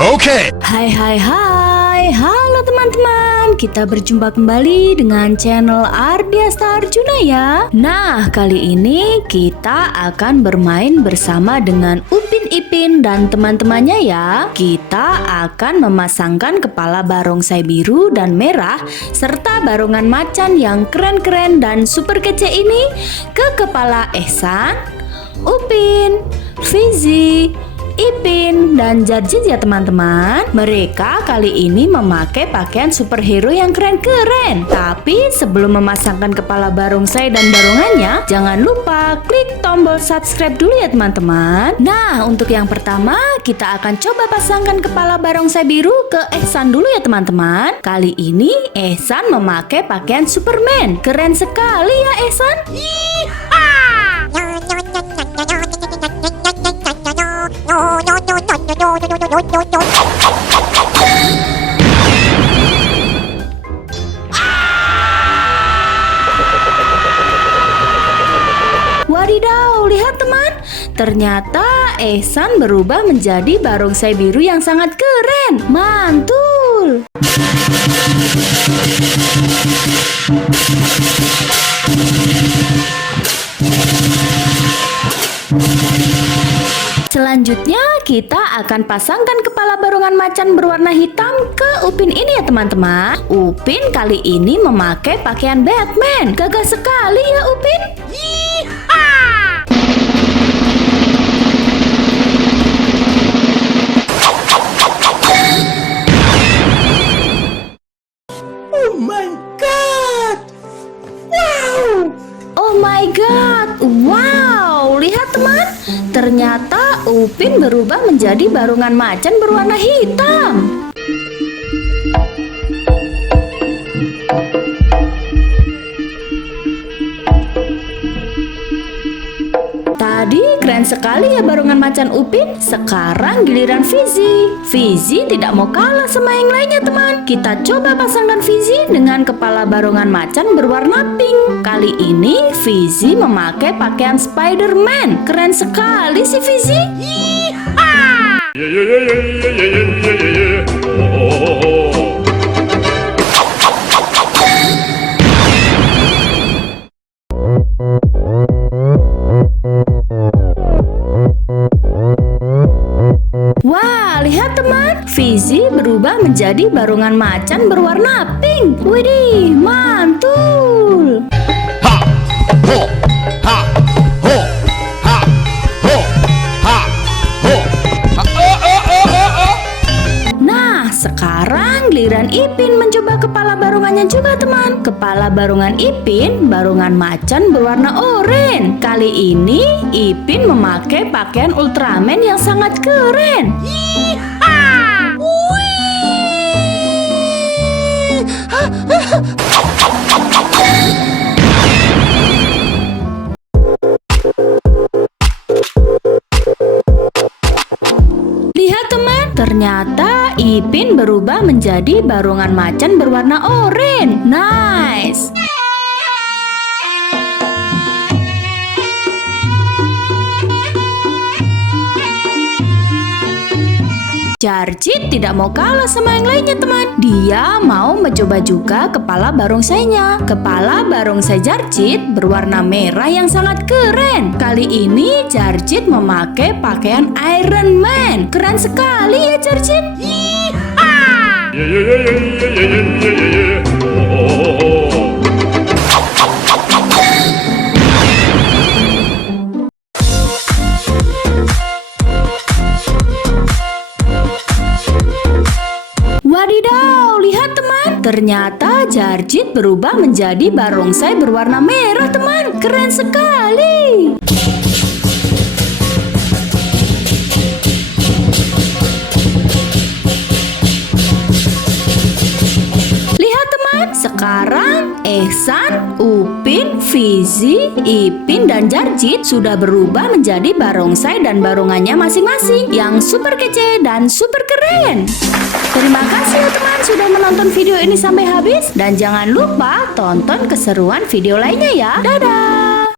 Okay. Hai, halo teman-teman. Kita berjumpa kembali dengan channel Ardiasta Arjuna ya. Nah, kali ini kita akan bermain bersama dengan Upin Ipin dan teman-temannya ya. Kita akan memasangkan kepala barongsai biru dan merah serta barongan macan yang keren-keren dan super kece ini ke kepala Ehsan, Upin, Fizi, Ipin, dan Jarjit ya teman-teman. Mereka kali ini memakai pakaian superhero yang keren-keren. Tapi sebelum memasangkan kepala barongsai dan barongannya, jangan lupa klik tombol subscribe dulu ya teman-teman. Nah, untuk yang pertama kita akan coba pasangkan kepala barongsai biru ke Ehsan dulu ya teman-teman. Kali ini Ehsan memakai pakaian Superman. Keren sekali ya Ehsan. Wadidaw, lihat teman. Ternyata Ehsan berubah menjadi barongsai biru yang sangat keren. Mantul. Selanjutnya kita akan pasangkan kepala barongan macan berwarna hitam ke Upin ini ya teman-teman. Upin kali ini memakai pakaian Batman. Gagah sekali ya Upin. Oh my god! Wow! Oh my god, wow, lihat teman. Ternyata Upin berubah menjadi barongan macan berwarna hitam. Tadi keren sekali ya barongan macan Upin. Sekarang giliran Fizi. Fizi tidak mau kalah sama yang lainnya teman. Kita coba pasangkan Fizi dengan kepala barongan macan berwarna pink. Kali ini Fizi memakai pakaian Spider-Man. Keren sekali si Fizi. Wah, lihat teman, Fizi berubah menjadi barongan macan berwarna pink. Widih, mantul. Ha! Ho! Ha! Ho! Ha! Ho! Ha! Ho! Ha! Nah, sekarang giliran Ipin mencoba kepala barongannya juga teman. Kepala barongan Ipin, barongan macan berwarna oranye. Kali ini Ipin memakai pakaian Ultraman yang sangat keren. Lihat teman, ternyata Ipin berubah menjadi barongan macan berwarna oranye. Nice. Jarjit tidak mau kalah sama yang lainnya teman. Dia mau mencoba juga kepala barongsainya. Kepala barongsai Jarjit berwarna merah yang sangat keren. Kali ini Jarjit memakai pakaian Iron Man. Keren sekali ya Jarjit. Wadidaw, lihat teman. Ternyata Jarjit berubah menjadi barongsai berwarna merah teman. Keren sekali. Lihat teman, sekarang Ehsan, Upin, Fizi, Ipin, dan Jarjit sudah berubah menjadi barongsai dan barongannya masing-masing yang super kece dan super keren. Terima kasih ya teman sudah menonton video ini sampai habis. Dan jangan lupa tonton keseruan video lainnya ya. Dadah!